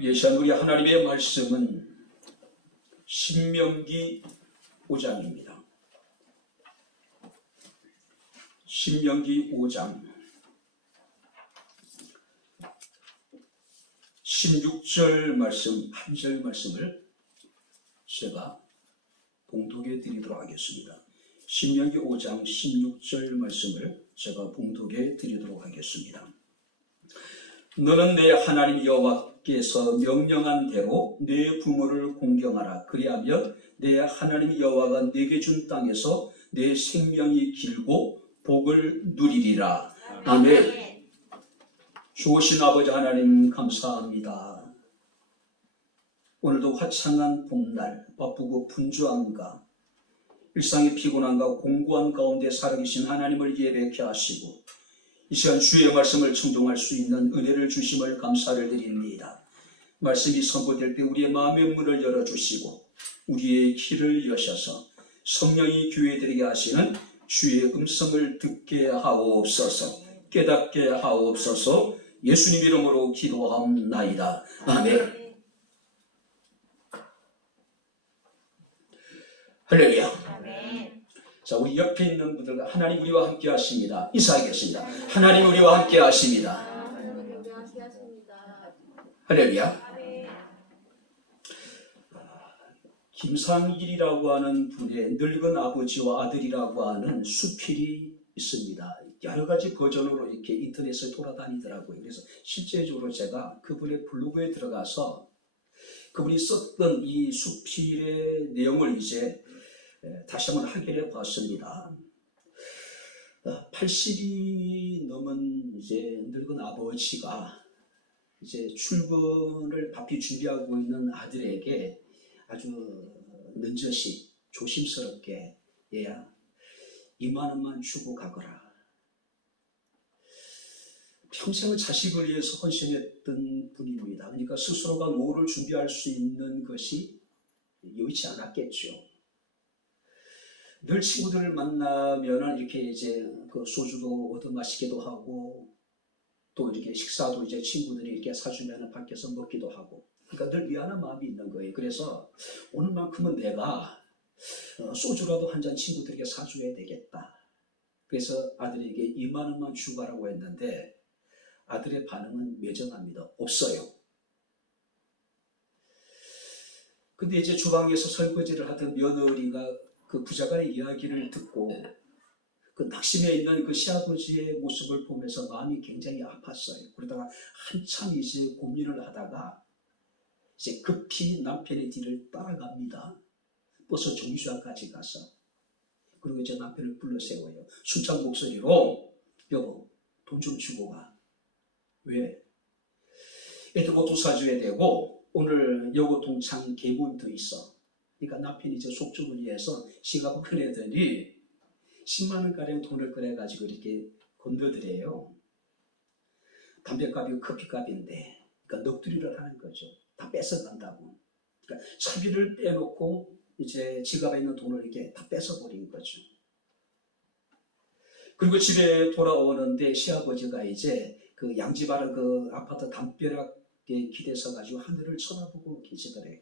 예시한 우리 하나님의 말씀은 신명기 5장입니다. 신명기 5장 16절 말씀, 한 절 말씀을 제가 봉독해 드리도록 하겠습니다. 신명기 5장 16절 말씀을 제가 봉독해 드리도록 하겠습니다. 너는 내 하나님 여호와께서 명령한 대로 내 부모를 공경하라. 그리하면 내 하나님 여호와가 내게 준 땅에서 내 생명이 길고 복을 누리리라. 아멘. 좋으신 아버지 하나님 감사합니다. 오늘도 화창한 봄날, 바쁘고 분주함과 일상의 피곤함과 공고한 가운데 살아계신 하나님을 예배케 하시고 이 시간 주의 말씀을 청종할 수 있는 은혜를 주심을 감사를 드립니다. 말씀이 선포될 때 우리의 마음의 문을 열어주시고 우리의 귀를 여셔서 성령이 교회들에게 하시는 주의 음성을 듣게 하옵소서. 깨닫게 하옵소서. 예수님 이름으로 기도하옵나이다. 아멘. 할렐루야. 자, 우리 옆에 있는 분들과 하나님 우리와 함께 하십니다. 인사하겠습니다. 하나님 우리와 함께 하십니다. 할렐루야. 김상일이라고 하는 분의 늙은 아버지와 아들이라고 하는 수필이 있습니다. 여러 가지 버전으로 이렇게 인터넷에 돌아다니더라고요. 그래서 실제적으로 제가 그분의 블로그에 들어가서 그분이 썼던 이 수필의 내용을 이제 다시 한번 확인해 봤습니다. 80이 넘은 이제 늙은 아버지가 이제 출근을 바삐 준비하고 있는 아들에게 아주 넌저시 조심스럽게 얘야 2만 원만 주고 가거라. 평생을 자식을 위해서 헌신했던 분입니다. 그러니까 스스로가 노후를 준비할 수 있는 것이 여의치 않았겠죠. 늘 친구들을 만나면은 이렇게 이제 그 소주도 얻어 마시기도 하고 또 이렇게 식사도 이제 친구들이 이렇게 사주면은 밖에서 먹기도 하고 그러니까 늘 미안한 마음이 있는 거예요. 그래서 오늘만큼은 내가 소주라도 한 잔 친구들에게 사줘야 되겠다. 그래서 아들에게 2만 원만 주고 가라고 했는데 아들의 반응은 매정합니다. 없어요. 근데 이제 주방에서 설거지를 하던 며느리가 그 부자간의 이야기를 듣고 그 낙심해 있는 그 시아버지의 모습을 보면서 마음이 굉장히 아팠어요. 그러다가 한참 이제 고민을 하다가 이제 급히 남편의 뒤를 따라갑니다. 버스 정류장까지 가서 그리고 이제 남편을 불러 세워요. 순창 목소리로 여보 돈 좀 주고 가. 왜? 애들 옷도 사줘야 되고 오늘 여고 동창 계보도 있어. 그러니까 남편이 이제 속주을 위해서 지갑을 꺼내더니 10만 원가량 돈을 꺼내가지고 이렇게 건너드려요. 담배값이 커피값인데 그러니까 넋두리를 하는 거죠. 다 뺏어간다고. 그러니까 차비를 빼놓고 이제 지갑에 있는 돈을 이렇게 다 뺏어버린 거죠. 그리고 집에 돌아오는데 시아버지가 이제 그 양지바른 그 아파트 담벼락에 기대서 가지고 하늘을 쳐다보고 계시더래요.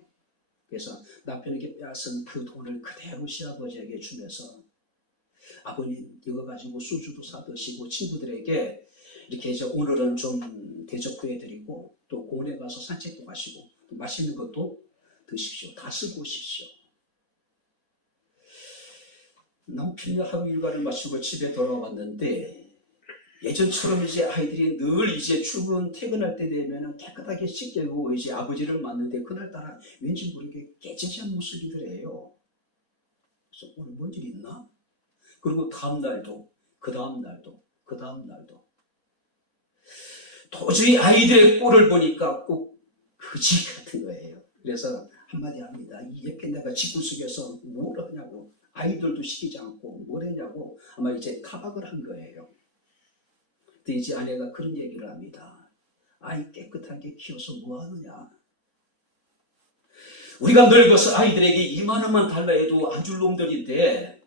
그래서 남편에게 빼앗은 그 돈을 그대로 시아버지에게 주면서 아버님 이거 가지고 소주도 사 드시고 친구들에게 이렇게 이제 오늘은 좀 대접도 해드리고 또 공원에 가서 산책도 가시고 또 맛있는 것도 드십시오. 다 쓰고 오십시오. 남편이 하루 일과를 마치고 집에 돌아왔는데 예전처럼 이제 아이들이 늘 이제 퇴근할 때 되면 깨끗하게 씻고 이제 아버지를 만나는데 그날따라 왠지 모르게 깨끗한 모습이더래요. 그래서 오늘 뭔 일 있나? 그리고 다음 날도 그 다음 날도 그 다음 날도 도저히 아이들의 꼴을 보니까 꼭 거지 같은 거예요. 그래서 한마디 합니다. 이렇게 내가 집구 속에서 뭘 하냐고 아이들도 시키지 않고 뭘 했냐고 아마 이제 타박을 한 거예요. 근데 이제 아내가 그런 얘기를 합니다. 아이 깨끗하게 키워서 뭐 하느냐. 우리가 늙어서 아이들에게 2만 원만 달라 해도 안 줄 놈들인데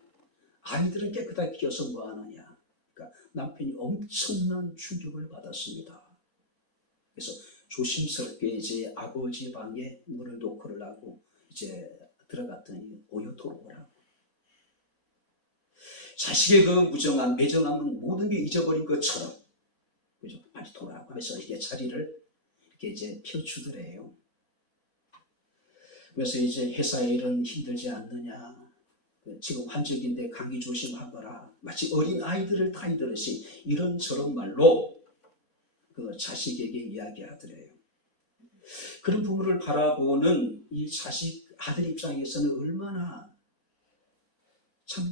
아이들은 깨끗하게 키워서 뭐 하느냐. 그러니까 남편이 엄청난 충격을 받았습니다. 그래서 조심스럽게 이제 아버지 방에 문을 노크를 하고 이제 들어갔더니 오요토로라. 자식의 그 무정함, 매정함은 모든 게 잊어버린 것처럼, 그죠? 빨리 돌아가고 하면서 이게 자리를 이렇게 이제 펴주더래요. 그래서 이제 회사 일은 힘들지 않느냐, 지금 환절기인데 감기 조심하거라, 마치 어린 아이들을 타이듯이 이런저런 말로 그 자식에게 이야기하더래요. 그런 부모를 바라보는 이 자식 아들 입장에서는 얼마나 참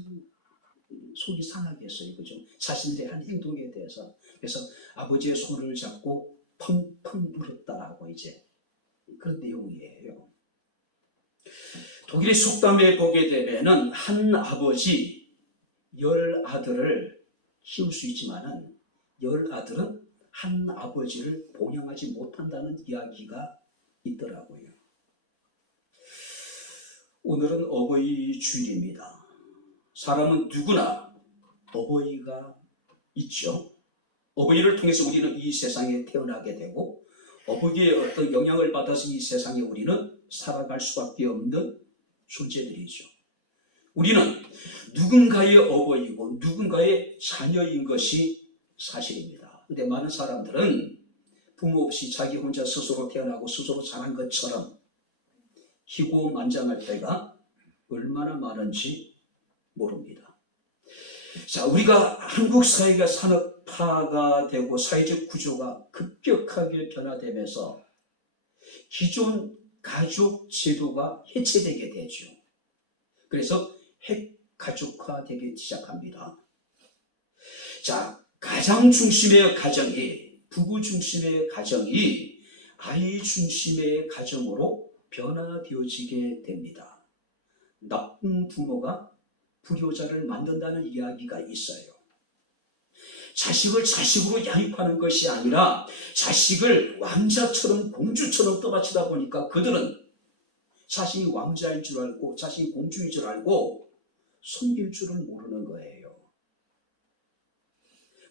속이 상하겠어요, 그죠? 자신들의 한 행동에 대해서. 그래서 아버지의 손을 잡고 펑펑 울었다라고 이제 그런 내용이에요. 독일의 속담에 보게 되면은 한 아버지 10아들을 키울 수 있지만은 10아들은 한 아버지를 봉양하지 못한다는 이야기가 있더라고요. 오늘은 어버이 주일입니다. 사람은 누구나 어버이가 있죠. 어버이를 통해서 우리는 이 세상에 태어나게 되고 어버이의 어떤 영향을 받아서 이 세상에 우리는 살아갈 수밖에 없는 존재들이죠. 우리는 누군가의 어버이고 누군가의 자녀인 것이 사실입니다. 그런데 많은 사람들은 부모 없이 자기 혼자 스스로 태어나고 스스로 자란 것처럼 희고만장할 때가 얼마나 많은지 모릅니다. 자, 우리가 한국 사회가 산업화가 되고 사회적 구조가 급격하게 변화되면서 기존 가족 제도가 해체되게 되죠. 그래서 핵가족화되기 시작합니다. 자, 가장 중심의 가정이, 부부 중심의 가정이 아이 중심의 가정으로 변화되어지게 됩니다. 나쁜 부모가 불효자를 만든다는 이야기가 있어요. 자식을 자식으로 양육하는 것이 아니라 자식을 왕자처럼 공주처럼 떠받치다 보니까 그들은 자신이 왕자인 줄 알고 자신이 공주인 줄 알고 섬길 줄을 모르는 거예요.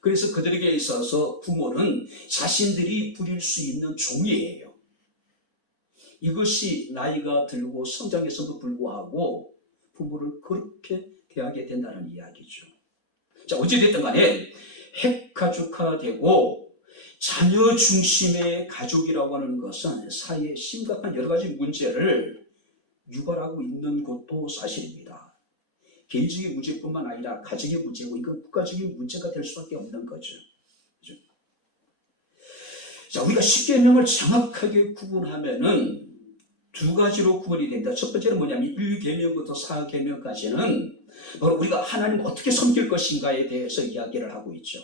그래서 그들에게 있어서 부모는 자신들이 부릴 수 있는 종이에요. 이것이 나이가 들고 성장해서도 불구하고 부모를 그렇게 대하게 된다는 이야기죠. 자, 어찌됐든 간에 핵가족화되고 자녀 중심의 가족이라고 하는 것은 사회에 심각한 여러 가지 문제를 유발하고 있는 것도 사실입니다. 개인적인 문제뿐만 아니라 가정의 문제고 이건 국가적인 문제가 될 수밖에 없는 거죠. 그렇죠? 자, 우리가 십계명을 정확하게 구분하면은 두 가지로 구분이 됩니다. 첫 번째는 뭐냐면 1계명부터 4계명까지는 바로 우리가 하나님을 어떻게 섬길 것인가에 대해서 이야기를 하고 있죠.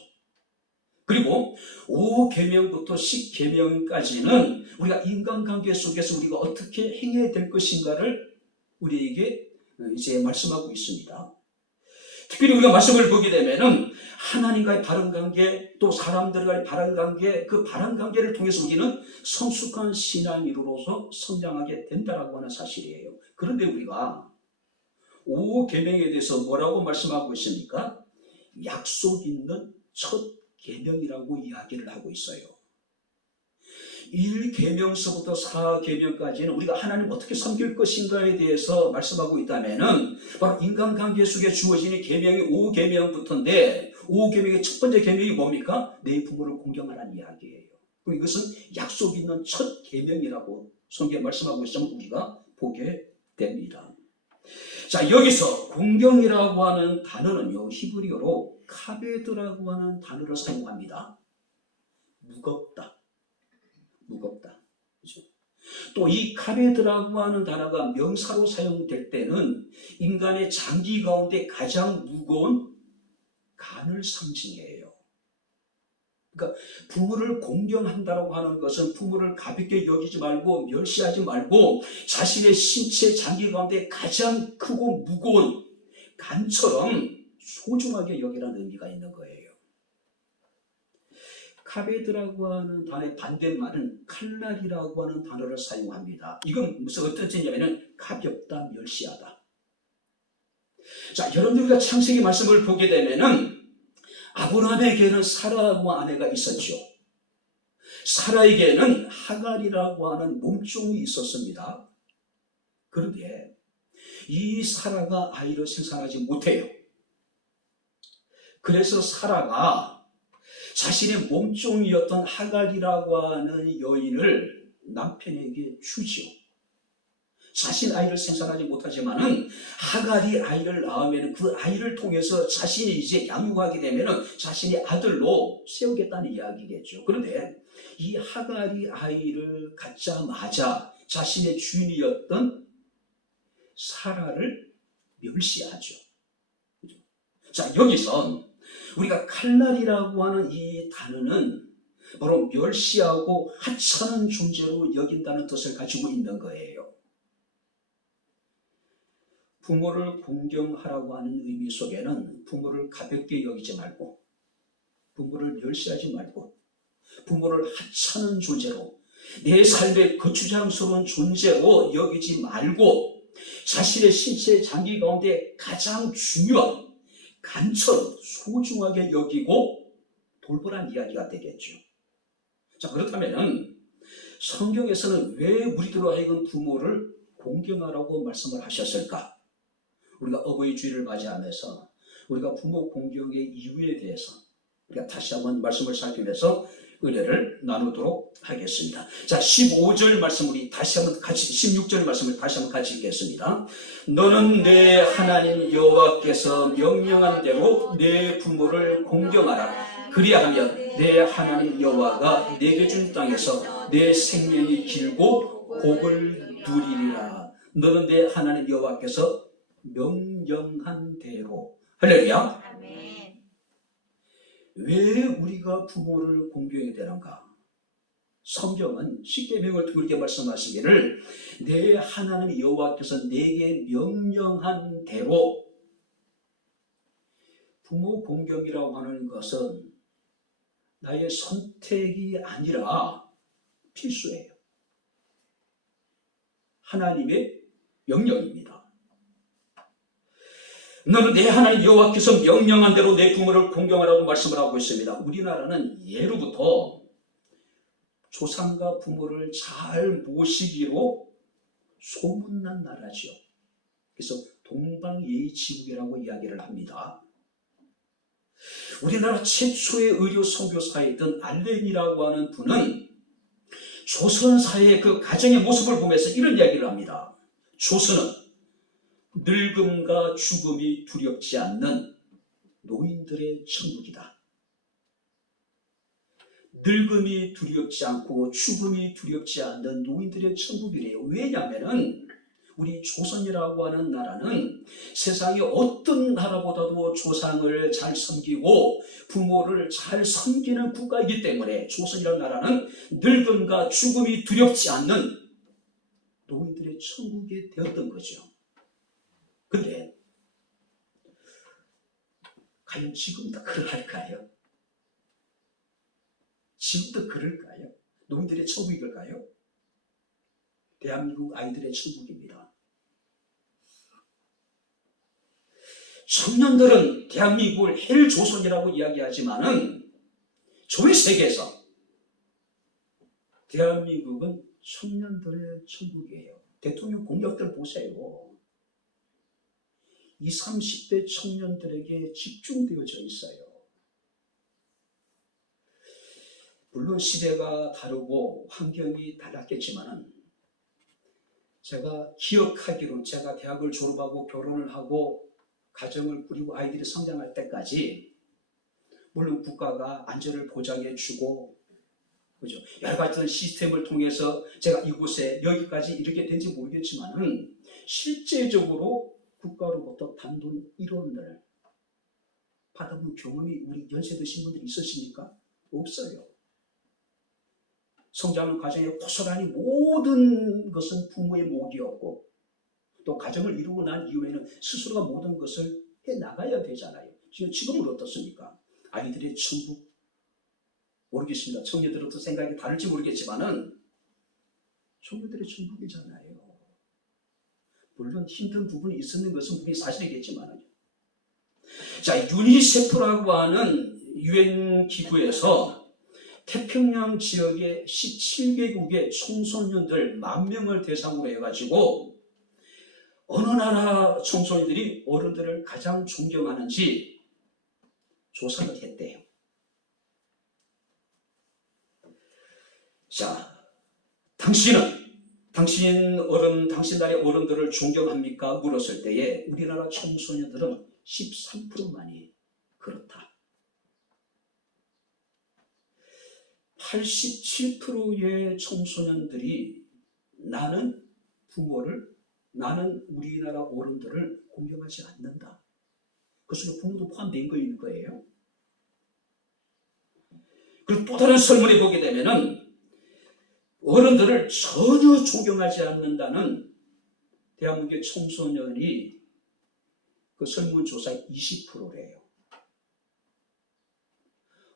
그리고 5계명부터 10계명까지는 우리가 인간관계 속에서 우리가 어떻게 행해야 될 것인가를 우리에게 이제 말씀하고 있습니다. 특별히 우리가 말씀을 보게 되면은 하나님과의 바른 관계, 또 사람들과의 바른 관계, 그 바른 관계를 통해서 우리는 성숙한 신앙인으로서 성장하게 된다라고 하는 사실이에요. 그런데 우리가 5계명에 대해서 뭐라고 말씀하고 있습니까? 약속 있는 첫 계명이라고 이야기를 하고 있어요. 1계명서부터 4계명까지는 우리가 하나님 어떻게 섬길 것인가에 대해서 말씀하고 있다면은 바로 인간관계 속에 주어지는 계명이 5계명부터인데 5계명의 첫 번째 계명이 뭡니까? 내 부모를 공경하라는 이야기예요. 그리고 이것은 약속 있는 첫 계명이라고 성경에 말씀하고 있으면 우리가 보게 됩니다. 자, 여기서 공경이라고 하는 단어는요, 히브리어로 카베드라고 하는 단어를 사용합니다. 무겁다. 무겁다. 그렇죠? 또 이 카베드라고 하는 단어가 명사로 사용될 때는 인간의 장기 가운데 가장 무거운 간을 상징해요. 그러니까 부모를 공경한다고 하는 것은 부모를 가볍게 여기지 말고 멸시하지 말고 자신의 신체 장기 가운데 가장 크고 무거운 간처럼 소중하게 여기라는 의미가 있는 거예요. 카베드라고 하는 단어의 반대말은 칼날이라고 하는 단어를 사용합니다. 이건 무슨 어떤 뜻이냐면 가볍다, 멸시하다. 자, 여러분들 우리가 창세기 말씀을 보게 되면은 아브라함에게는 사라라고 아내가 있었죠. 사라에게는 하갈이라고 하는 몸종이 있었습니다. 그런데 이 사라가 아이를 생산하지 못해요. 그래서 사라가 자신의 몸종이었던 하갈이라고 하는 여인을 남편에게 주지요. 자신 아이를 생산하지 못하지만은 하갈이 아이를 낳으면 그 아이를 통해서 자신이 이제 양육하게 되면은 자신의 아들로 세우겠다는 이야기겠죠. 그런데 이 하갈이 아이를 갖자마자 자신의 주인이었던 사라를 멸시하죠. 그죠? 자, 여기서 우리가 칼날이라고 하는 이 단어는 바로 멸시하고 하찮은 존재로 여긴다는 뜻을 가지고 있는 거예요. 부모를 공경하라고 하는 의미 속에는 부모를 가볍게 여기지 말고, 부모를 멸시하지 말고, 부모를 하찮은 존재로, 내 삶의 거추장스러운 존재로 여기지 말고 자신의 신체 장기 가운데 가장 중요한 간처럼 소중하게 여기고 돌보란 이야기가 되겠죠. 자, 그렇다면 성경에서는 왜 우리들로 하여금 부모를 공경하라고 말씀을 하셨을까? 우리가 어버이 주일을 맞이하면서 우리가 부모 공경의 이유에 대해서 우리가 다시 한번 말씀을 살피면서 은혜를 나누도록 하겠습니다. 자, 15절 말씀 우리 다시 한번 같이, 16절 말씀을 다시 한번 같이 읽겠습니다. 너는 내 하나님 여호와께서 명령한 대로 내 부모를 공경하라. 그리하면 내 하나님 여호와가 내게 준 땅에서 내 생명이 길고 복을 누리리라. 너는 내 하나님 여호와께서 명령한 대로. 할렐루야. 아멘. 왜 우리가 부모를 공경해야 되는가? 성경은 십계명을 통해 이렇게 말씀하시기를 내 하나님 여호와께서 내게 명령한 대로. 부모 공경이라고 하는 것은 나의 선택이 아니라 필수예요. 하나님의 명령입니다. 너는 내 하나님 여호와께서 명령한 대로 내 부모를 공경하라고 말씀을 하고 있습니다. 우리나라는 예로부터 조상과 부모를 잘 모시기로 소문난 나라죠. 그래서 동방예의지국이라고 이야기를 합니다. 우리나라 최초의 의료 선교사이던 알렌이라고 하는 분은 조선사의 그 가정의 모습을 보면서 이런 이야기를 합니다. 조선은 늙음과 죽음이 두렵지 않는 노인들의 천국이다. 늙음이 두렵지 않고 죽음이 두렵지 않는 노인들의 천국이래요. 왜냐하면 우리 조선이라고 하는 나라는 세상의 어떤 나라보다도 조상을 잘 섬기고 부모를 잘 섬기는 국가이기 때문에 조선이라는 나라는 늙음과 죽음이 두렵지 않는 노인들의 천국이 되었던 거죠. 근데 과연 지금도 그럴까요? 지금도 그럴까요? 노인들의 천국일까요? 대한민국 아이들의 천국입니다. 청년들은 대한민국을 헬조선이라고 이야기하지만은 전 세계에서 대한민국은 청년들의 천국이에요. 대통령 공약들 보세요. 20, 30대 청년들에게 집중되어져 있어요. 물론 시대가 다르고 환경이 달랐겠지만 제가 기억하기로 제가 대학을 졸업하고 결혼을 하고 가정을 꾸리고 아이들이 성장할 때까지 물론 국가가 안전을 보장해 주고 그죠? 여러 가지 시스템을 통해서 제가 이곳에 여기까지 이렇게 된지 모르겠지만은 실제적으로 국가로부터 단돈 1원을 받아본 경험이 우리 연세 드신 분들이 있으십니까? 없어요. 성장하는 과정에 고스란히 모든 것은 부모의 몫이었고 또 가정을 이루고 난 이후에는 스스로가 모든 것을 해나가야 되잖아요. 지금은 어떻습니까? 아이들의 천국 모르겠습니다. 청년들은 또 생각이 다를지 모르겠지만은 청년들의 천국이잖아요. 물론 힘든 부분이 있었는 것은 분명히 사실이겠지만 자, 유니세프라고 하는 유엔 기구에서 태평양 지역의 17개국의 청소년들 10,000명을 대상으로 해가지고 어느 나라 청소년들이 어른들을 가장 존경하는지 조사를 했대요. 자, 당신 나라의 어른들을 존경합니까? 물었을 때에 우리나라 청소년들은 13%만이 그렇다. 87%의 청소년들이 나는 우리나라 어른들을 공경하지 않는다. 그 속에 부모도 포함된 거예요. 그리고 또 다른 설문에 보게 되면은 어른들을 전혀 존경하지 않는다는 대한민국의 청소년이 그 설문조사의 20%래요.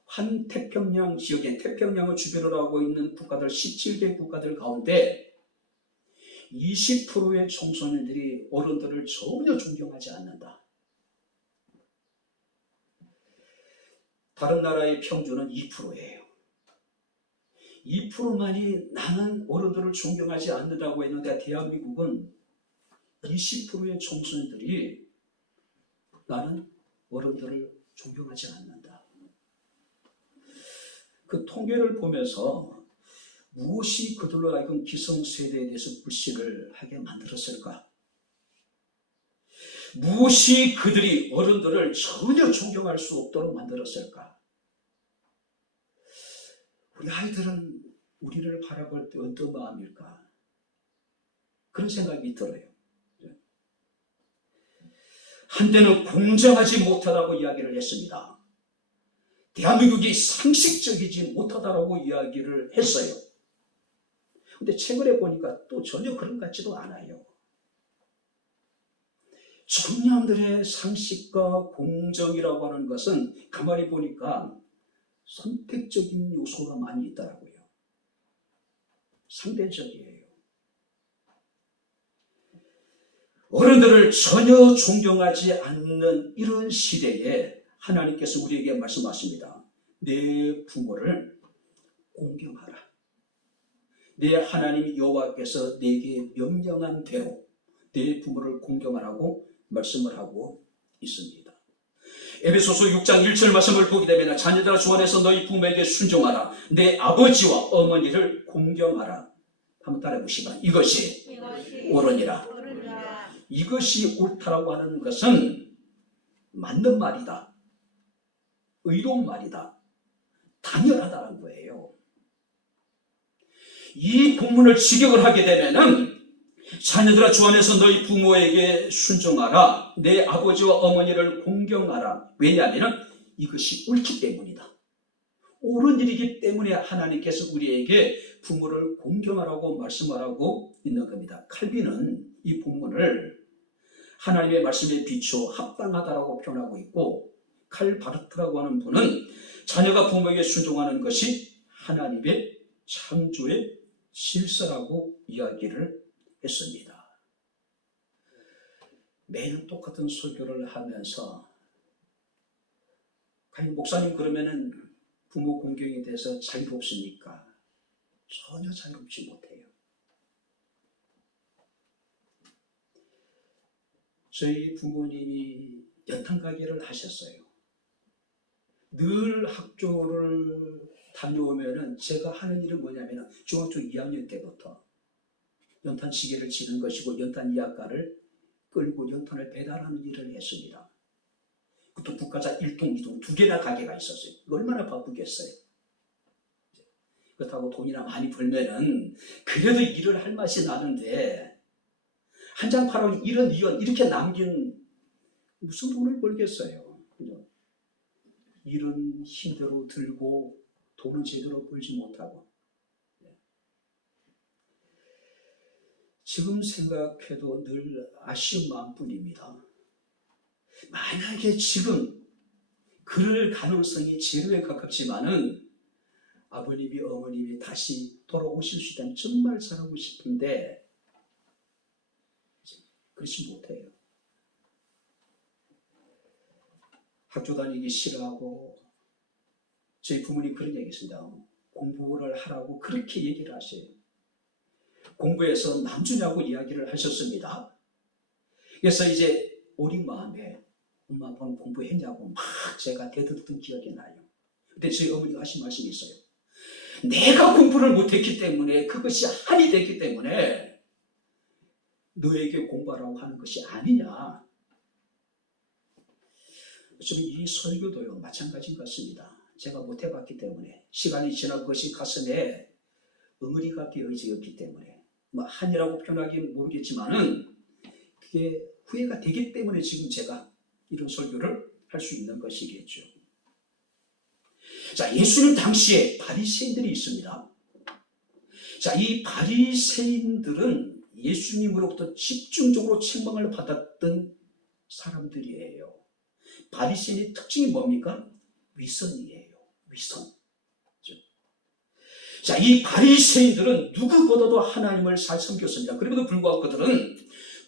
환태평양 지역에 태평양을 주변으로 하고 있는 국가들 17개 국가들 가운데 20%의 청소년들이 어른들을 전혀 존경하지 않는다. 다른 나라의 평균은 2%예요. 2%만이 나는 어른들을 존경하지 않는다고 했는데 대한민국은 20%의 청소년들이 나는 어른들을 존경하지 않는다. 그 통계를 보면서 무엇이 그들로 하여금 기성세대에 대해서 불신을 하게 만들었을까? 무엇이 그들이 어른들을 전혀 존경할 수 없도록 만들었을까? 우리 아이들은 우리를 바라볼 때 어떤 마음일까? 그런 생각이 들어요. 한때는 공정하지 못하다고 이야기를 했습니다. 대한민국이 상식적이지 못하다라고 이야기를 했어요. 근데 최근에 보니까 또 전혀 그런 것 같지도 않아요. 청년들의 상식과 공정이라고 하는 것은 가만히 보니까 선택적인 요소가 많이 있더라고요. 상대적이에요. 어른들을 전혀 존경하지 않는 이런 시대에 하나님께서 우리에게 말씀하십니다. 내 부모를 공경하라. 내 하나님 여호와께서 내게 명령한 대로 내 부모를 공경하라고 말씀을 하고 있습니다. 에베소서 6장 1절 말씀을 보게 되면 자녀들아 주 안에서 너희 부모에게 순종하라. 내 아버지와 어머니를 공경하라. 한번 따라해 보시다. 이것이 옳으니라. 이것이 옳다라고 하는 것은 맞는 말이다. 의로운 말이다. 당연하다는 거예요. 이 본문을 직역을 하게 되면은 자녀들아 주 안에서 너희 부모에게 순종하라. 내 아버지와 어머니를 공경하라. 왜냐하면 이것이 옳기 때문이다. 옳은 일이기 때문에 하나님께서 우리에게 부모를 공경하라고 말씀하라고 있는 겁니다. 칼빈은 이 본문을 하나님의 말씀에 비추어 합당하다라고 표현하고 있고, 칼 바르트라고 하는 분은 자녀가 부모에게 순종하는 것이 하나님의 창조의 질서라고 이야기를 했습니다. 매일 똑같은 설교를 하면서 과연 목사님 그러면은 부모 공경에 대해서 자유롭습니까? 전혀 자유롭지 못해요. 저희 부모님이 연탄 가게를 하셨어요. 늘 학교를 다녀오면은 제가 하는 일은 뭐냐면 중학교 2학년 때부터 연탄 시계를 치는 것이고 연탄 이하가를 끌고 연탄을 배달하는 일을 했습니다. 그것도 국가자 1동, 2동 2개나 가게가 있었어요. 얼마나 바쁘겠어요. 그렇다고 돈이나 많이 벌면은 그래도 일을 할 맛이 나는데 한 장 팔아서 1원, 2원 이렇게 남긴 무슨 돈을 벌겠어요. 일은 힘대로 들고 돈은 제대로 벌지 못하고. 지금 생각해도 늘 아쉬운 마음뿐입니다. 만약에 지금 그럴 가능성이 제로에 가깝지만은 아버님이 어머님이 다시 돌아오실 수 있다면 정말 잘하고 싶은데 그렇지 못해요. 학교 다니기 싫어하고 저희 부모님 그런 얘기 했습니다. 공부를 하라고 그렇게 얘기를 하세요. 공부해서 남주냐고 이야기를 하셨습니다. 그래서 이제 어린 마음에 엄마 아빠는 공부했냐고 막 제가 대들었던 기억이 나요. 근데 저희 어머니가 하신 말씀이 있어요. 내가 공부를 못했기 때문에, 그것이 한이 됐기 때문에 너에게 공부하라고 하는 것이 아니냐. 저는 이 설교도요 마찬가지인 것 같습니다. 제가 못해봤기 때문에, 시간이 지난 것이 가슴에 응어리가 되어졌기 때문에, 뭐 한이라고 표현하기는 모르겠지만은 그게 후회가 되기 때문에 지금 제가 이런 설교를 할 수 있는 것이겠죠. 자, 예수님 당시에 바리새인들이 있습니다. 자, 이 바리새인들은 예수님으로부터 집중적으로 책망을 받았던 사람들이에요. 바리새인의 특징이 뭡니까? 위선이에요. 위선. 자, 이 바리새인들은 누구보다도 하나님을 잘 섬겼습니다. 그럼에도 불구하고 그들은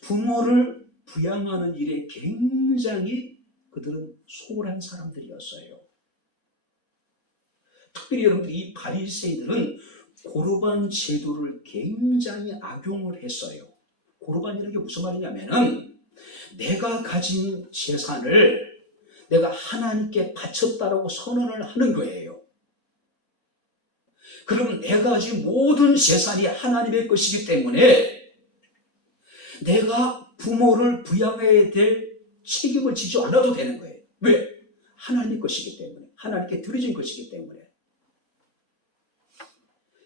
부모를 부양하는 일에 굉장히 그들은 소홀한 사람들이었어요. 특별히 여러분들, 이 바리새인들은 고르반 제도를 굉장히 악용을 했어요. 고르반이라는 게 무슨 말이냐면은 내가 가진 재산을 내가 하나님께 바쳤다라고 선언을 하는 거예요. 그러면 내가 가진 모든 재산이 하나님의 것이기 때문에 내가 부모를 부양해야 될 책임을 지지 않아도 되는 거예요. 왜? 하나님의 것이기 때문에, 하나님께 드려진 것이기 때문에.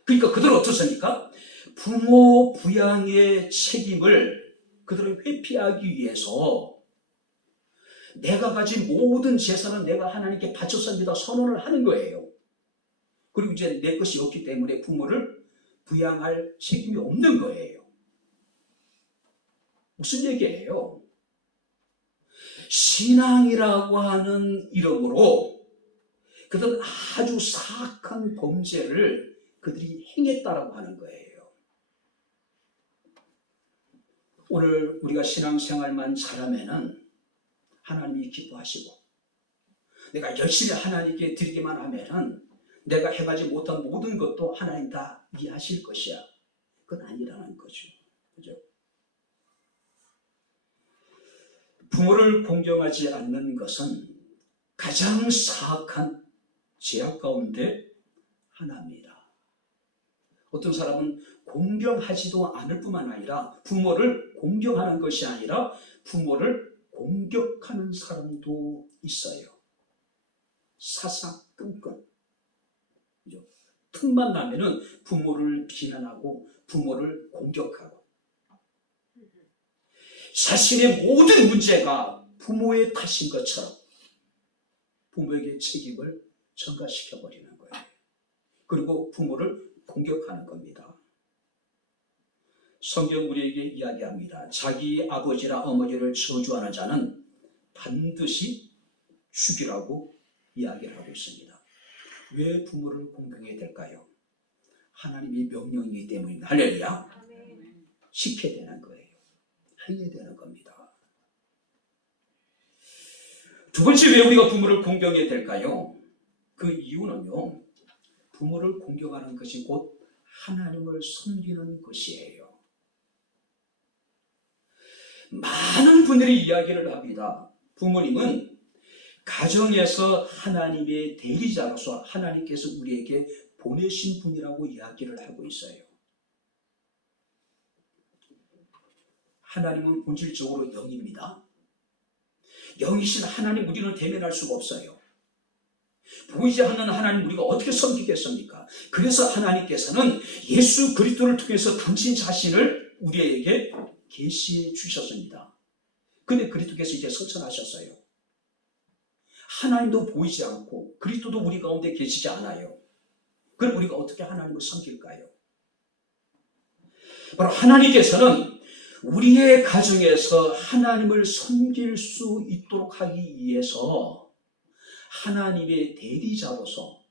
그러니까 그들은 어떻습니까? 부모 부양의 책임을 그들은 회피하기 위해서 내가 가진 모든 재산은 내가 하나님께 바쳤습니다 선언을 하는 거예요. 그리고 이제 내 것이 없기 때문에 부모를 부양할 책임이 없는 거예요. 무슨 얘기예요? 신앙이라고 하는 이름으로 그들은 아주 사악한 범죄를 그들이 행했다라고 하는 거예요. 오늘 우리가 신앙생활만 잘하면은 하나님이 기뻐하시고, 내가 열심히 하나님께 드리기만 하면은 내가 해가지 못한 모든 것도 하나님 다 이해하실 것이야. 그건 아니라는 거죠. 그죠? 부모를 공경하지 않는 것은 가장 사악한 죄악 가운데 하나입니다. 어떤 사람은 공경하지도 않을 뿐만 아니라 부모를 공경하는 것이 아니라 부모를 공격하는 사람도 있어요. 사사건건. 틈만 나면은 부모를 비난하고 부모를 공격하고, 자신의 모든 문제가 부모의 탓인 것처럼 부모에게 책임을 전가시켜버리는 거예요. 그리고 부모를 공격하는 겁니다. 성경 우리에게 이야기합니다. 자기 아버지나 어머니를 저주하는 자는 반드시 죽이라고 이야기를 하고 있습니다. 왜 부모를 공경해야 될까요? 하나님의 명령이기 때문입니다. 할렐루야. 시켜야 되는 거예요. 해야 되는 겁니다. 두 번째, 왜 우리가 부모를 공경해야 될까요? 그 이유는요, 부모를 공경하는 것이 곧 하나님을 섬기는 것이에요. 많은 분들이 이야기를 합니다. 부모님은 가정에서 하나님의 대리자로서 하나님께서 우리에게 보내신 분이라고 이야기를 하고 있어요. 하나님은 본질적으로 영입니다. 영이신 하나님 우리는 대면할 수가 없어요. 보이지 않는 하나님 우리가 어떻게 섬기겠습니까? 그래서 하나님께서는 예수 그리스도를 통해서 당신 자신을 우리에게 계시해 주셨습니다. 근데 그리스도께서 이제 선천하셨어요. 하나님도 보이지 않고 그리스도도 우리 가운데 계시지 않아요. 그럼 우리가 어떻게 하나님을 섬길까요? 바로 하나님께서는 우리의 가정에서 하나님을 섬길 수 있도록 하기 위해서 하나님의 대리자로서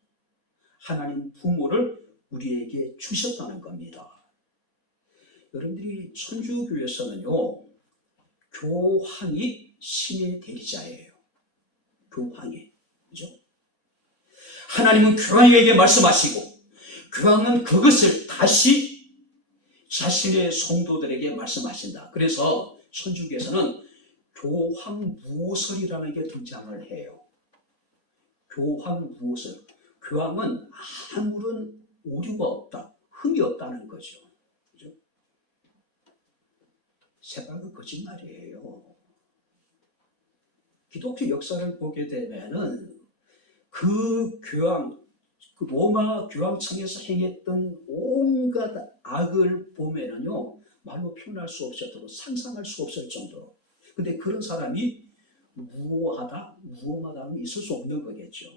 하나님 부모를 우리에게 주셨다는 겁니다. 여러분들이 천주교에서는요, 교황이 신의 대리자예요. 교황이. 그죠? 하나님은 교황에게 말씀하시고 교황은 그것을 다시 자신의 성도들에게 말씀하신다. 그래서 천주교에서는 교황무설이라는 게 등장을 해요. 교황무설. 교황은 아무런 오류가 없다, 흠이 없다는 거죠. 그죠? 새빨간 거짓말이에요. 기독교 역사를 보게 되면은 그 교황, 그 로마 교황청에서 행했던 온갖 악을 보면은요, 말로 표현할 수 없을 정도로, 상상할 수 없을 정도로. 근데 그런 사람이 무엄하다는 있을 수 없는 거겠죠.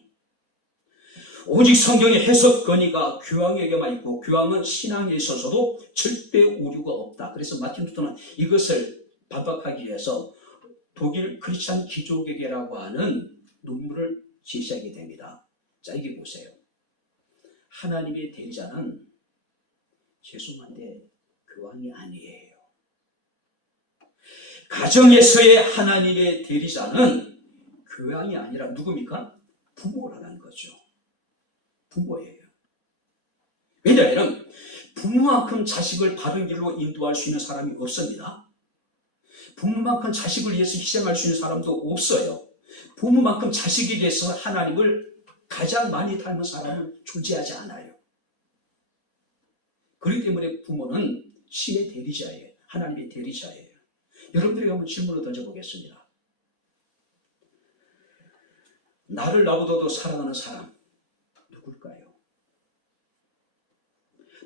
오직 성경의 해석 권위가 교황에게만 있고, 교황은 신앙에 있어서도 절대 오류가 없다. 그래서 마틴 루터는 이것을 반박하기 위해서 독일 크리스찬 기족에게라고 하는 논문을 제시하게 됩니다. 자, 이게 보세요. 하나님의 대리자는 죄송한데 교황이 아니에요. 가정에서의 하나님의 대리자는 교황이 아니라 누굽니까? 부모라는 거죠. 부모예요. 왜냐하면 부모만큼 자식을 바른 길로 인도할 수 있는 사람이 없습니다. 부모만큼 자식을 위해서 희생할 수 있는 사람도 없어요. 부모만큼 자식에 대해서 하나님을 가장 많이 닮은 사람은 존재하지 않아요. 그렇기 때문에 부모는 신의 대리자예요. 하나님의 대리자예요. 여러분들에게 한번 질문을 던져보겠습니다. 나를 나보다도 사랑하는 사람 누굴까요?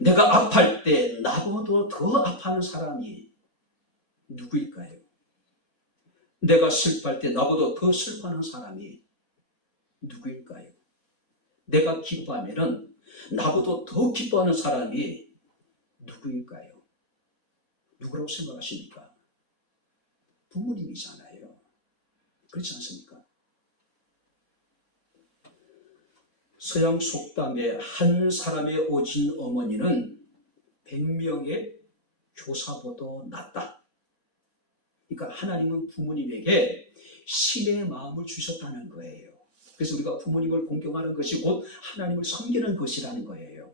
내가 아파할 때 나보다 더 아파하는 사람이 누구일까요? 내가 슬퍼할 때 나보다 더 슬퍼하는 사람이 누구일까요? 내가 기뻐하면 나보다 더 기뻐하는 사람이 누구일까요? 누구라고 생각하십니까? 부모님이잖아요. 그렇지 않습니까? 서양 속담에 한 사람의 오진 어머니는 100명의 교사보다 낫다. 그러니까 하나님은 부모님에게 신의 마음을 주셨다는 거예요. 그래서 우리가 부모님을 공경하는 것이 곧 하나님을 섬기는 것이라는 거예요.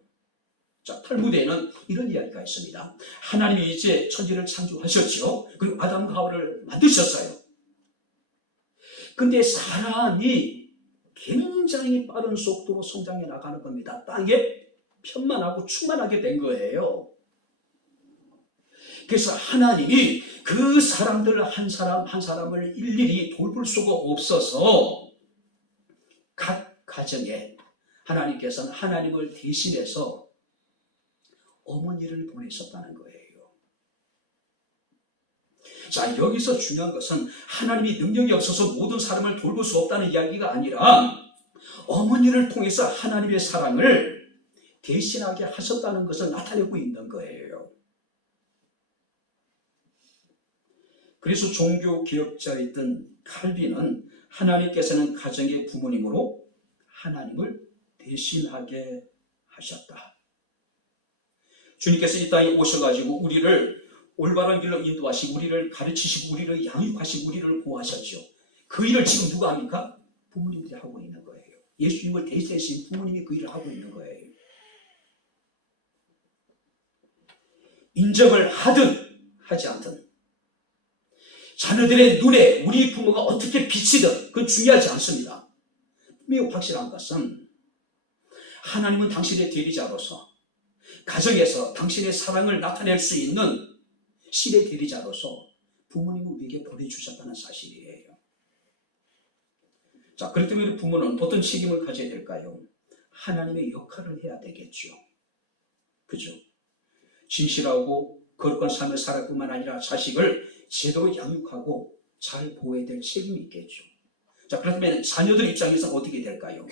자, 탈무드에는 이런 이야기가 있습니다. 하나님이 이제 천지를 창조하셨죠. 그리고 아담과 하와를 만드셨어요. 근데 사람이 굉장히 빠른 속도로 성장해 나가는 겁니다. 땅에 편만하고 충만하게 된 거예요. 그래서 하나님이 그 사람들 한 사람 한 사람을 일일이 돌볼 수가 없어서 각 가정에 하나님께서는 하나님을 대신해서 어머니를 보내셨다는 거예요. 자, 여기서 중요한 것은 하나님이 능력이 없어서 모든 사람을 돌볼 수 없다는 이야기가 아니라 어머니를 통해서 하나님의 사랑을 대신하게 하셨다는 것을 나타내고 있는 거예요. 그래서 종교개혁자였던 칼빈은 하나님께서는 가정의 부모님으로 하나님을 대신하게 하셨다. 주님께서 이 땅에 오셔가지고 우리를 올바른 길로 인도하시고 우리를 가르치시고 우리를 양육하시고 우리를 보호하셨죠. 그 일을 지금 누가 합니까? 부모님들이 하고 있는 거예요. 예수님을 대신하신 부모님이 그 일을 하고 있는 거예요. 인정을 하든 하지 않든 자녀들의 눈에 우리 부모가 어떻게 비치든 그건 중요하지 않습니다. 매우 확실한 것은 하나님은 당신의 대리자로서 가정에서 당신의 사랑을 나타낼 수 있는 신의 대리자로서 부모님을 우리에게 보내주셨다는 사실이에요. 자, 그렇기 때문에 부모는 어떤 책임을 가져야 될까요? 하나님의 역할을 해야 되겠죠. 그죠? 진실하고 거룩한 삶을 살아갈 뿐만 아니라 자식을 제대로 양육하고 잘 보호해야 될 책임이 있겠죠. 자, 그렇다면 자녀들 입장에서 어떻게 될까요?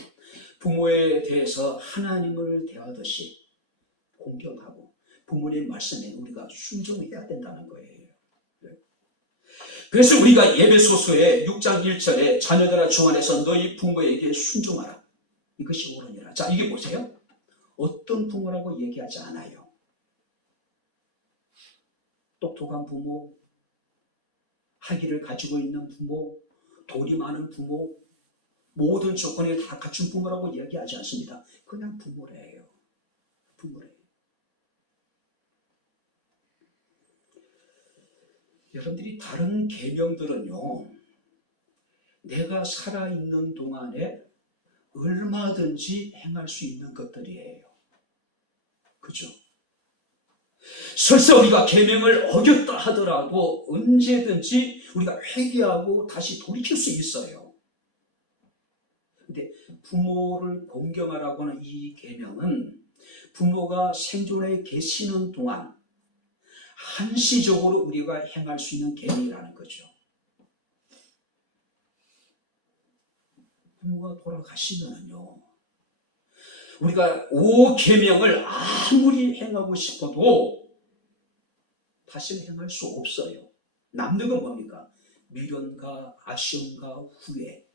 부모에 대해서 하나님을 대하듯이 공경하고 부모님 말씀에 우리가 순종해야 된다는 거예요. 그래서 우리가 에베소서의 6장 1절에 자녀들아 주 안에서 너희 부모에게 순종하라. 이것이 옳으니라. 자, 이게 보세요. 어떤 부모라고 얘기하지 않아요. 똑똑한 부모, 학위를 가지고 있는 부모, 돈이 많은 부모, 모든 조건을 다 갖춘 부모라고 이야기하지 않습니다. 그냥 부모래요. 부모래요. 여러분들이 다른 계명들은요, 내가 살아있는 동안에 얼마든지 행할 수 있는 것들이에요. 그죠? 설사 우리가 계명을 어겼다 하더라도 언제든지 우리가 회개하고 다시 돌이킬 수 있어요. 근데 부모를 공경하라고 하는 이 계명은 부모가 생존해 계시는 동안 한시적으로 우리가 행할 수 있는 계명이라는 거죠. 부모가 돌아가시면요, 우리가 5계명을 아무리 행하고 싶어도 다시는 행할 수 없어요. 남는 건 뭡니까? 미련과 아쉬움과 후회,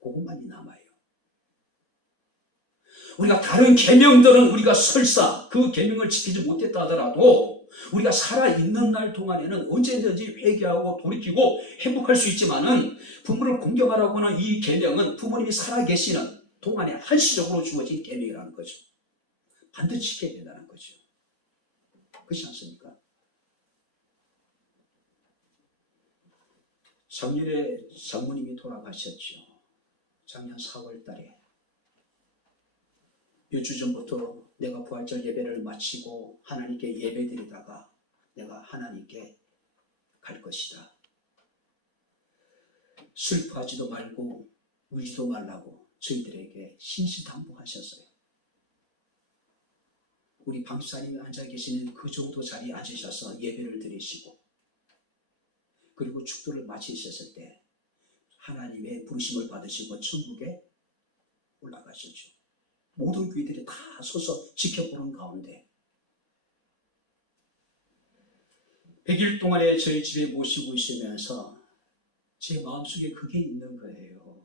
그것만이 남아요. 우리가 다른 계명들은 우리가 설사 그 계명을 지키지 못했다 하더라도 우리가 살아있는 날 동안에는 언제든지 회개하고 돌이키고 행복할 수 있지만은 부모를 공경하라고 하는 이 계명은 부모님이 살아계시는 동안에 한시적으로 주어진 계명이라는 거죠. 반드시 지켜야 된다는 거죠. 그렇지 않습니까? 작년에 장모님이 돌아가셨죠. 작년 4월 달에. 몇 주 전부터 내가 부활절 예배를 마치고 하나님께 예배드리다가 내가 하나님께 갈 것이다. 슬퍼하지도 말고 울지도 말라고 저희들에게 신신당부하셨어요. 우리 방사님이 앉아 계시는 그 정도 자리에 앉으셔서 예배를 드리시고 그리고 축도를 마치셨을 때 하나님의 부르심을 받으시고 천국에 올라가셨죠. 모든 교회들이 다 서서 지켜보는 가운데 100일 동안에 저희 집에 모시고 있으면서 제 마음속에 그게 있는 거예요.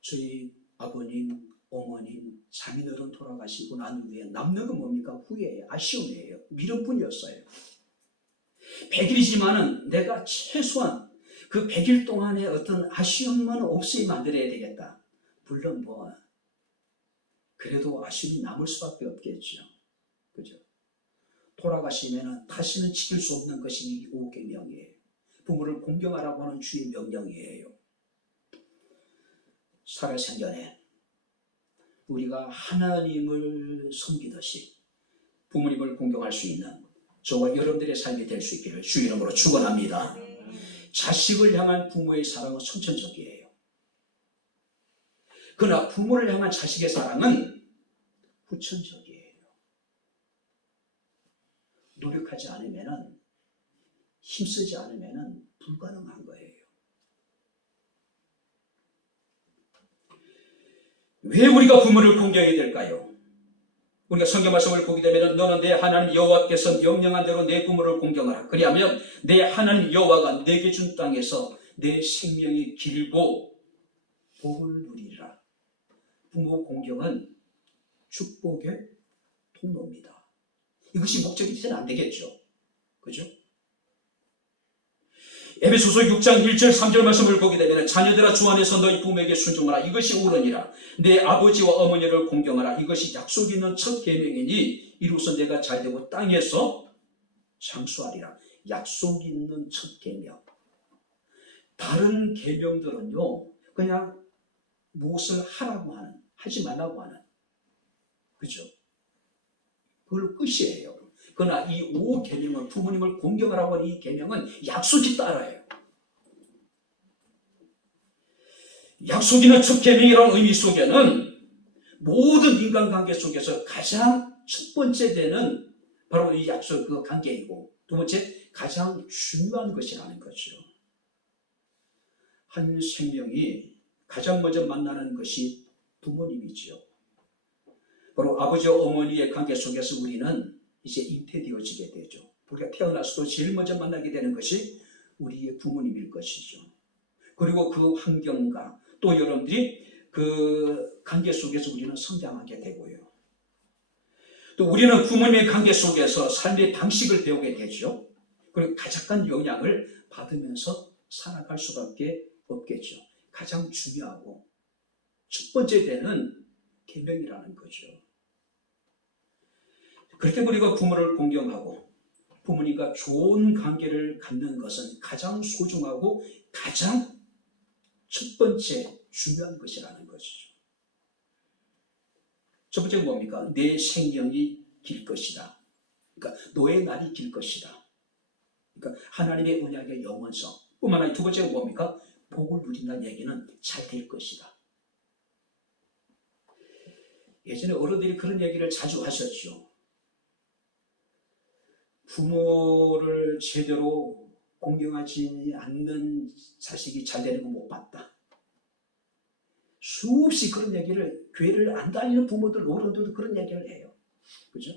저희 아버님, 어머님, 자매들은 돌아가시고 난 후에 남는 건 뭡니까? 후회예요. 아쉬움이에요. 미련뿐이었어요. 100일이지만은 내가 최소한 그 100일 동안의 어떤 아쉬움만 없이 만들어야 되겠다. 물론 그래도 아쉬움이 남을 수밖에 없겠죠. 그죠? 돌아가시면 다시는 지킬 수 없는 것이 이 5계명이에요. 부모를 공경하라고 하는 주의 명령이에요. 살아생전에 우리가 하나님을 섬기듯이 부모님을 공경할 수 있는 저와 여러분들의 삶이 될 수 있기를 주 이름으로 축원합니다. 자식을 향한 부모의 사랑은 선천적이에요. 그러나 부모를 향한 자식의 사랑은 후천적이에요. 노력하지 않으면, 힘쓰지 않으면 불가능한 거예요. 왜 우리가 부모를 공경해야 될까요? 우리가 성경 말씀을 보게 되면 너는 내 하나님 여호와께서 명령한 대로 내 부모를 공경하라. 그리하면 내 하나님 여호와가 내게 준 땅에서 내 생명이 길고 복을 누리리라. 부모 공경은 축복의 통로입니다. 이것이 목적이 되면 안 되겠죠. 그죠? 에베소서 6장 1절 3절 말씀을 보게 되면 자녀들아 주 안에서 너희 부모에게 순종하라. 이것이 옳으니라. 내 아버지와 어머니를 공경하라. 이것이 약속 있는 첫 계명이니 이로써 내가 잘되고 땅에서 장수하리라. 약속 있는 첫 계명. 다른 계명들은요 그냥 무엇을 하라고 하는, 하지 말라고 하는, 그죠? 그걸 끝이에요. 그러나 이 5계명은 부모님을 공경하라고 하는 이 계명은 약속이 따라요. 약속이나 첫 계명이라는 의미 속에는 모든 인간관계 속에서 가장 첫 번째 되는 바로 이 약속, 그 관계이고 두 번째 가장 중요한 것이라는 거죠. 한 생명이 가장 먼저 만나는 것이 부모님이지요. 바로 아버지와 어머니의 관계 속에서 우리는 이제 잉태되어지게 되죠. 우리가 태어나서도 제일 먼저 만나게 되는 것이 우리의 부모님일 것이죠. 그리고 그 환경과 또 여러분들이 그 관계 속에서 우리는 성장하게 되고요. 또 우리는 부모님의 관계 속에서 삶의 방식을 배우게 되죠. 그리고 가장한 영향을 받으면서 살아갈 수밖에 없겠죠. 가장 중요하고 첫 번째 되는 계명이라는 거죠. 그렇게 우리가 부모를 공경하고 부모님과 좋은 관계를 갖는 것은 가장 소중하고 가장 첫 번째 중요한 것이라는 것이죠. 첫 번째는 뭡니까? 내 생명이 길 것이다. 그러니까 너의 날이 길 것이다. 그러니까 하나님의 언약의 영원성. 뿐만 아니라 두 번째가 뭡니까? 복을 누린다는 얘기는 잘 될 것이다. 예전에 어른들이 그런 얘기를 자주 하셨죠. 부모를 제대로 공경하지 않는 자식이 잘 되는 거 못 봤다. 수없이 그런 얘기를, 교회를 안 다니는 부모들, 어른들도 그런 얘기를 해요. 그죠?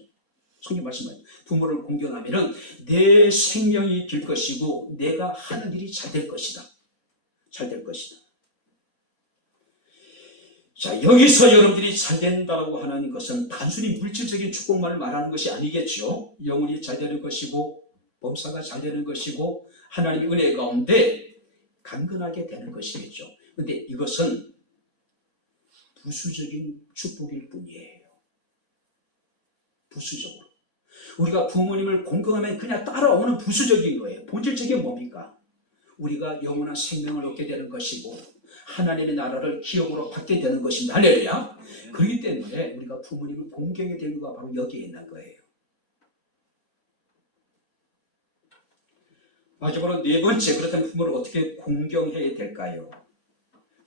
성경 말씀하죠. 부모를 공경하면은 내 생명이 길 것이고 내가 하는 일이 잘 될 것이다. 잘 될 것이다. 자, 여기서 여러분들이 잘 된다고 하는 것은 단순히 물질적인 축복만을 말하는 것이 아니겠죠. 영혼이 잘 되는 것이고 범사가 잘 되는 것이고 하나님의 은혜 가운데 강건하게 되는 것이겠죠. 그런데 이것은 부수적인 축복일 뿐이에요. 부수적으로. 우리가 부모님을 공경하면 그냥 따라오는 부수적인 거예요. 본질적인 뭡니까? 우리가 영원한 생명을 얻게 되는 것이고 하나님의 나라를 기업으로 받게 되는 것입니다. 할렐루야. 그렇기 때문에 우리가 부모님을 공경해야 되는 것가 바로 여기에 있는 거예요. 마지막으로 네 번째, 그렇다면 부모를 어떻게 공경해야 될까요?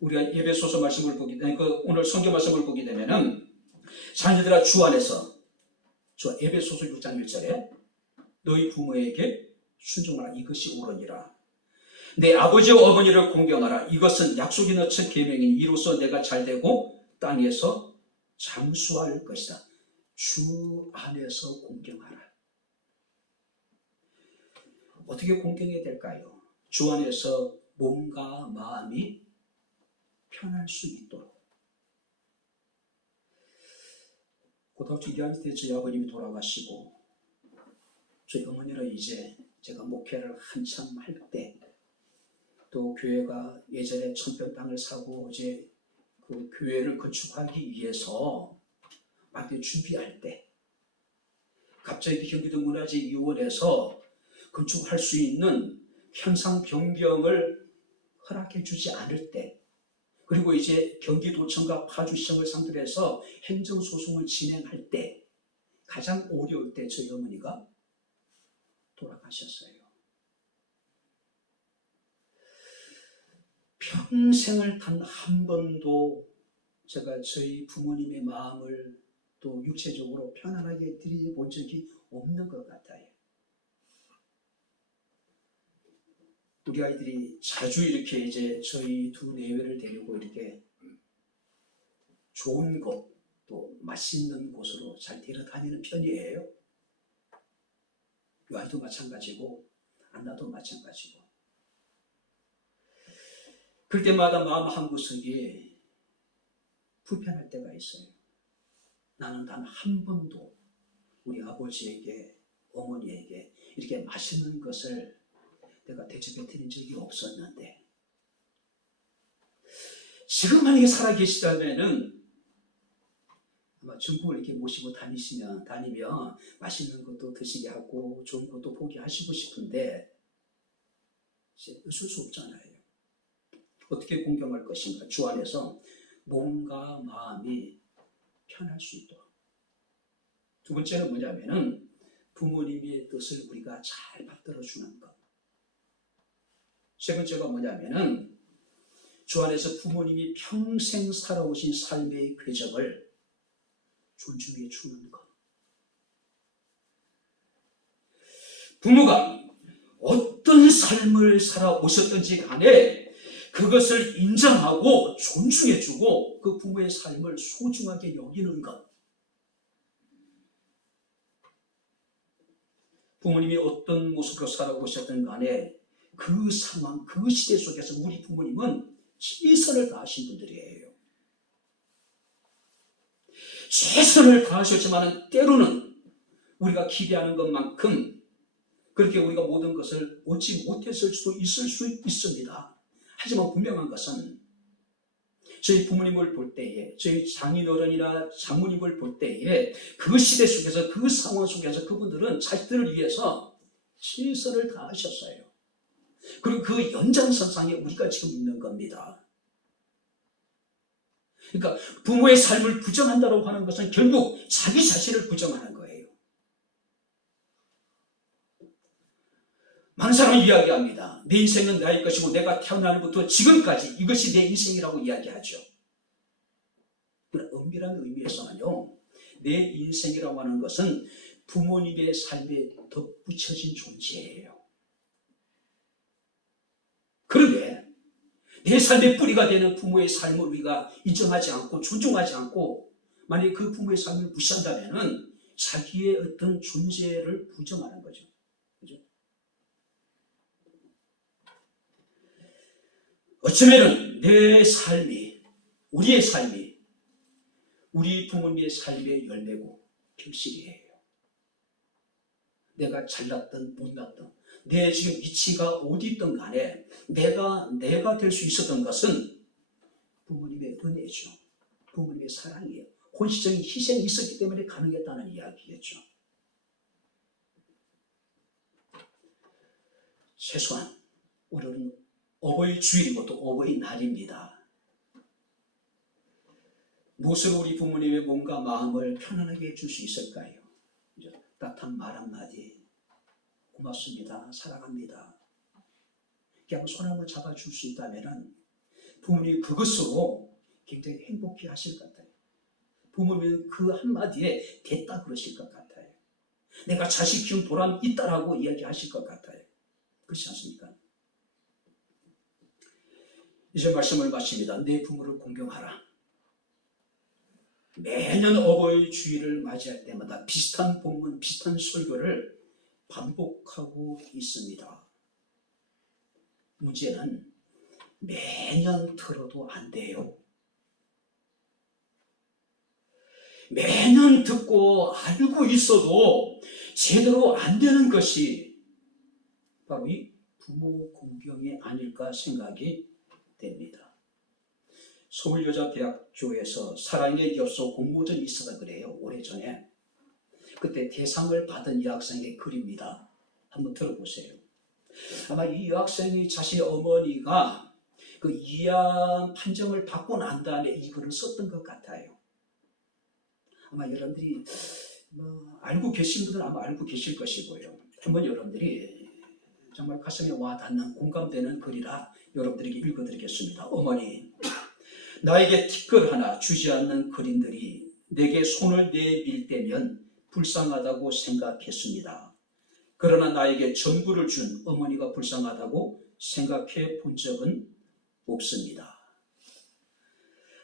우리가 에베소서 말씀을 보게 되면, 오늘 성경 말씀을 보게 되면은 자녀들아 주 안에서, 에베소서 6장 1절에 너희 부모에게 순종하라, 이것이 옳으니라. 내 아버지와 어머니를 공경하라. 이것은 약속이 넣은 첫 계명이니 이로써 내가 잘되고 땅에서 장수할 것이다. 주 안에서 공경하라. 어떻게 공경해야 될까요? 주 안에서 몸과 마음이 편할 수 있도록. 고등학교 2학년 때 저희 아버님이 돌아가시고 저희 어머니는 이제 제가 목회를 한참 할 때, 또 교회가 예전에 천평 땅을 사고 이제 그 교회를 건축하기 위해서 막 준비할 때, 갑자기 경기도 문화재위원회에서 건축할 수 있는 현상 변경을 허락해 주지 않을 때, 그리고 이제 경기도청과 파주시청을 상대로 해서 행정소송을 진행할 때, 가장 어려울 때 저희 어머니가 돌아가셨어요. 평생을 단 한 번도 제가 저희 부모님의 마음을 또 육체적으로 편안하게 드려본 적이 없는 것 같아요. 우리 아이들이 자주 이렇게 이제 저희 두 내외를 데리고 이렇게 좋은 곳, 또 맛있는 곳으로 잘 데려다니는 편이에요. 이 아이도 마찬가지고 안나도 마찬가지고. 그럴 때마다 마음 한구석이 불편할 때가 있어요. 나는 단 한 번도 우리 아버지에게, 어머니에게 이렇게 맛있는 것을 내가 대접해 드린 적이 없었는데, 지금 만약에 살아계시다면은 아마 중국을 이렇게 모시고 다니면 맛있는 것도 드시게 하고 좋은 것도 보게 하시고 싶은데 이제 어쩔 수 없잖아요. 어떻게 공경할 것인가? 주 안에서 몸과 마음이 편할 수 있도록. 두 번째는 뭐냐면은 부모님의 뜻을 우리가 잘 받들어주는 것. 세 번째가 뭐냐면은 주 안에서 부모님이 평생 살아오신 삶의 궤적을 존중해 주는 것. 부모가 어떤 삶을 살아오셨든지 간에 그것을 인정하고 존중해주고 그 부모의 삶을 소중하게 여기는 것. 부모님이 어떤 모습으로 살아오셨든 간에 그 상황, 그 시대 속에서 우리 부모님은 최선을 다하신 분들이에요. 최선을 다하셨지만 때로는 우리가 기대하는 것만큼 그렇게 우리가 모든 것을 얻지 못했을 수도 있을 수 있습니다. 하지만 분명한 것은 저희 부모님을 볼 때에, 저희 장인어른이나 장모님을 볼 때에 그 시대 속에서, 그 상황 속에서 그분들은 자식들을 위해서 최선을 다하셨어요. 그리고 그 연장선상에 우리가 지금 있는 겁니다. 그러니까 부모의 삶을 부정한다고 하는 것은 결국 자기 자신을 부정하는 거예요. 많은 사람은 이야기합니다. 내 인생은 나의 것이고 내가 태어날 때부터 지금까지 이것이 내 인생이라고 이야기하죠. 그러나 엄밀한 의미에서는요, 내 인생이라고 하는 것은 부모님의 삶에 덧붙여진 존재예요. 그런데 내 삶의 뿌리가 되는 부모의 삶을 우리가 인정하지 않고 존중하지 않고 만약에 그 부모의 삶을 무시한다면 자기의 어떤 존재를 부정하는 거죠. 그죠? 어쩌면 내 삶이, 우리의 삶이 우리 부모님의 삶의 열매고 결실이에요. 내가 잘났든 못났든 내 지금 위치가 어디 있든 간에 내가 될 수 있었던 것은 부모님의 은혜죠. 부모님의 사랑이에요. 혼시적인 희생이 있었기 때문에 가능했다는 이야기겠죠. 최소한 오늘은 어버이 주일이고 또 어버이 날입니다. 무엇으로 우리 부모님의 몸과 마음을 편안하게 해줄 수 있을까요? 따뜻한 말 한마디, 고맙습니다, 사랑합니다, 그냥 손 한번 잡아줄 수 있다면 부모님이 그것으로 굉장히 행복해 하실 것 같아요. 부모님은 그 한마디에 됐다 그러실 것 같아요. 내가 자식 키운 보람 있다라고 이야기하실 것 같아요. 그렇지 않습니까? 이제 말씀을 마칩니다. 내 부모를 공경하라. 매년 어버이 주일을 맞이할 때마다 비슷한 본문, 비슷한 설교를 반복하고 있습니다. 문제는 매년 들어도 안 돼요. 매년 듣고 알고 있어도 제대로 안 되는 것이 바로 이 부모 공경이 아닐까 생각이 됩니다. 서울여자대학교에서 사랑의 엽서 공모전이 있어서 그래요. 오래전에. 그때 대상을 받은 여학생의 글입니다. 한번 들어보세요. 아마 이 여학생이 자신의 어머니가 그 이양 판정을 받고 난 다음에 이 글을 썼던 것 같아요. 아마 여러분들이 알고 계신 분들은 아마 알고 계실 것이고요. 한번 여러분들이 정말 가슴에 와닿는 공감되는 글이라 여러분들에게 읽어드리겠습니다. 어머니, 나에게 티끌 하나 주지 않는 그림들이 내게 손을 내밀 때면 불쌍하다고 생각했습니다. 그러나 나에게 전부를 준 어머니가 불쌍하다고 생각해 본 적은 없습니다.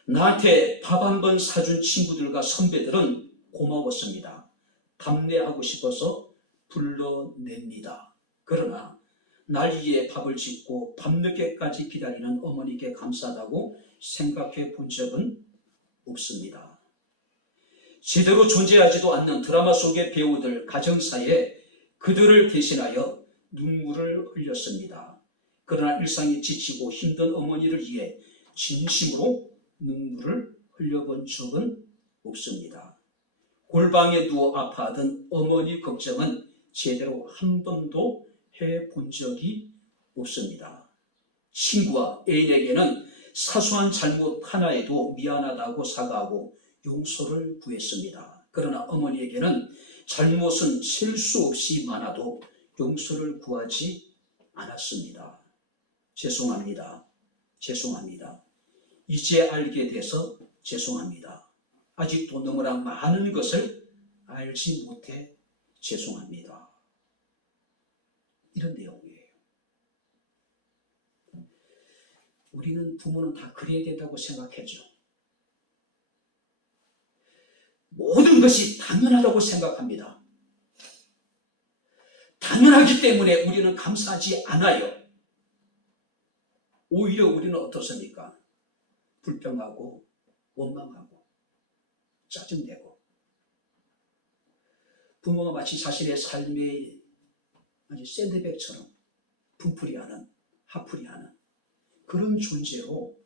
나한테 밥 한 번 사준 친구들과 선배들은 고마웠습니다. 답례하고 싶어서 불러냅니다. 그러나 날 위해 밥을 짓고 밤늦게까지 기다리는 어머니께 감사하다고 생각해 본 적은 없습니다. 제대로 존재하지도 않는 드라마 속의 배우들 가정사에 그들을 대신하여 눈물을 흘렸습니다. 그러나 일상이 지치고 힘든 어머니를 위해 진심으로 눈물을 흘려본 적은 없습니다. 골방에 누워 아파하던 어머니 걱정은 제대로 한 번도 해본 적이 없습니다. 친구와 애인에게는 사소한 잘못 하나에도 미안하다고 사과하고 용서를 구했습니다. 그러나 어머니에게는 잘못은 셀 수 없이 많아도 용서를 구하지 않았습니다. 죄송합니다. 죄송합니다. 이제 알게 돼서 죄송합니다. 아직도 너무나 많은 것을 알지 못해 죄송합니다. 이런 내용이에요. 우리는 부모는 다 그래야 된다고 생각했죠. 모든 것이 당연하다고 생각합니다. 당연하기 때문에 우리는 감사하지 않아요. 오히려 우리는 어떻습니까? 불평하고 원망하고 짜증내고 부모가 마치 자신의 삶의 아주 샌드백처럼 분풀이하는 하풀이하는 그런 존재로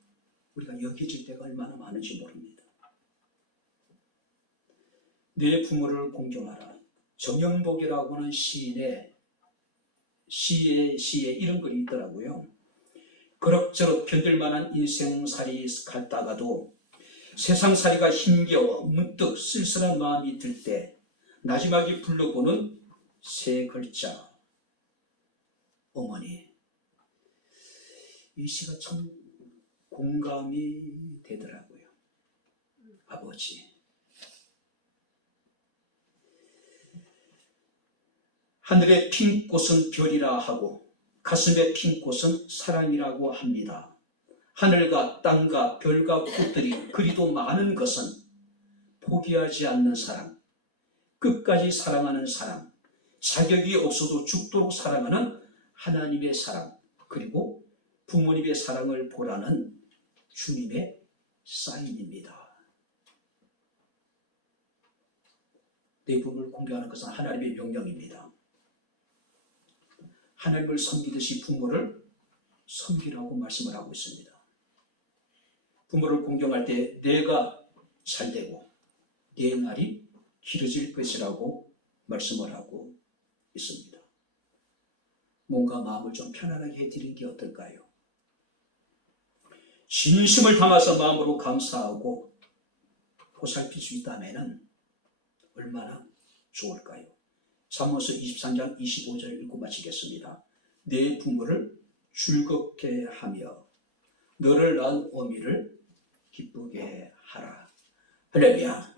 우리가 여겨질 때가 얼마나 많은지 모릅니다. 내 부모를 공경하라. 정영복이라고 하는 시에 이런 글이 있더라고요. 그럭저럭 견딜 만한 인생살이 갔다가도 세상살이가 힘겨워 문득 쓸쓸한 마음이 들 때 나지막이 불러보는 세 글자, 어머니. 이 시가 참 공감이 되더라고요. 아버지. 하늘의 핀 꽃은 별이라 하고 가슴에 핀 꽃은 사랑이라고 합니다. 하늘과 땅과 별과 꽃들이 그리도 많은 것은 포기하지 않는 사랑, 끝까지 사랑하는 사랑, 자격이 없어도 죽도록 사랑하는 하나님의 사랑, 그리고 부모님의 사랑을 보라는 주님의 사인입니다. 내 부모를 공경하는 것은 하나님의 명령입니다. 하나님을 섬기듯이 부모를 섬기라고 말씀을 하고 있습니다. 부모를 공경할 때 내가 잘되고 내 날이 길어질 것이라고 말씀을 하고 있습니다. 뭔가 마음을 좀 편안하게 해드리는 게 어떨까요? 진심을 담아서 마음으로 감사하고 보살필 수 있다면 얼마나 좋을까요? 잠언서 23장 25절 읽고 마치겠습니다. 내 부모를 즐겁게 하며 너를 낳은 어미를 기쁘게 하라. 할렐루야.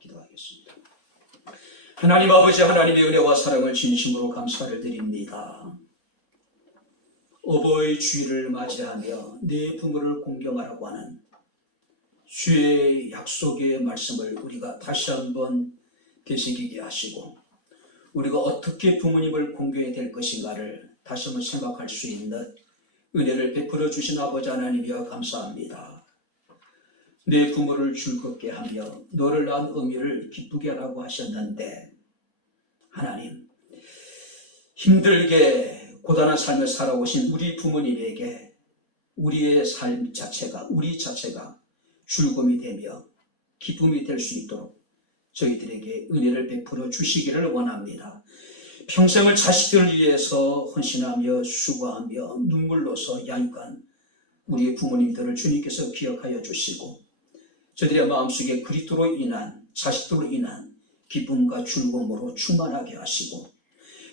기도하겠습니다. 하나님 아버지, 하나님의 은혜와 사랑을 진심으로 감사를 드립니다. 어버이 주일을 맞이하며 내 부모를 공경하라고 하는 주의 약속의 말씀을 우리가 다시 한번 되새기게 하시고 우리가 어떻게 부모님을 공경해야 될 것인가를 다시 한번 생각할 수 있는 은혜를 베풀어 주신 아버지 하나님이여 감사합니다. 내 부모를 즐겁게 하며 너를 낳은 어미를 기쁘게 하라고 하셨는데 하나님, 힘들게 고단한 삶을 살아오신 우리 부모님에게 우리의 삶 자체가, 우리 자체가 즐거움이 되며 기쁨이 될 수 있도록 저희들에게 은혜를 베풀어 주시기를 원합니다. 평생을 자식들을 위해서 헌신하며 수고하며 눈물로서 양육한 우리 부모님들을 주님께서 기억하여 주시고 저희들의 마음속에 그리스도로 인한, 자식들로 인한 기쁨과 즐거움으로 충만하게 하시고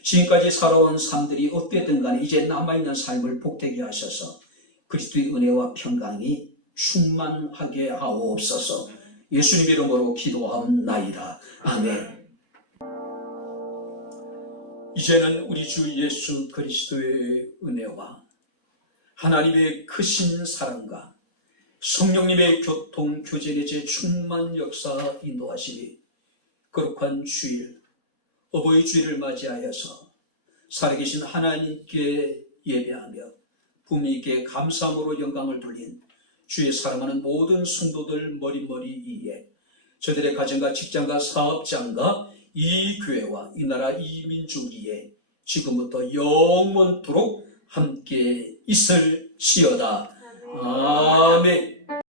지금까지 살아온 삶들이 어땠든 간에 이제 남아있는 삶을 복되게 하셔서 그리스도의 은혜와 평강이 충만하게 하옵소서. 예수님 이름으로 기도하옵나이다. 아멘. 이제는 우리 주 예수 그리스도의 은혜와 하나님의 크신 사랑과 성령님의 교통, 교제의 제 충만 역사 인도하시니 거룩한 주일, 어버이 주일을 맞이하여서 살아계신 하나님께 예배하며 부모님께 감사함으로 영광을 돌린 주의 사랑하는 모든 성도들 머리머리 위에 저들의 가정과 직장과 사업장과 이 교회와 이 나라 이 민족 위에 지금부터 영원토록 함께 있을지어다. 아멘.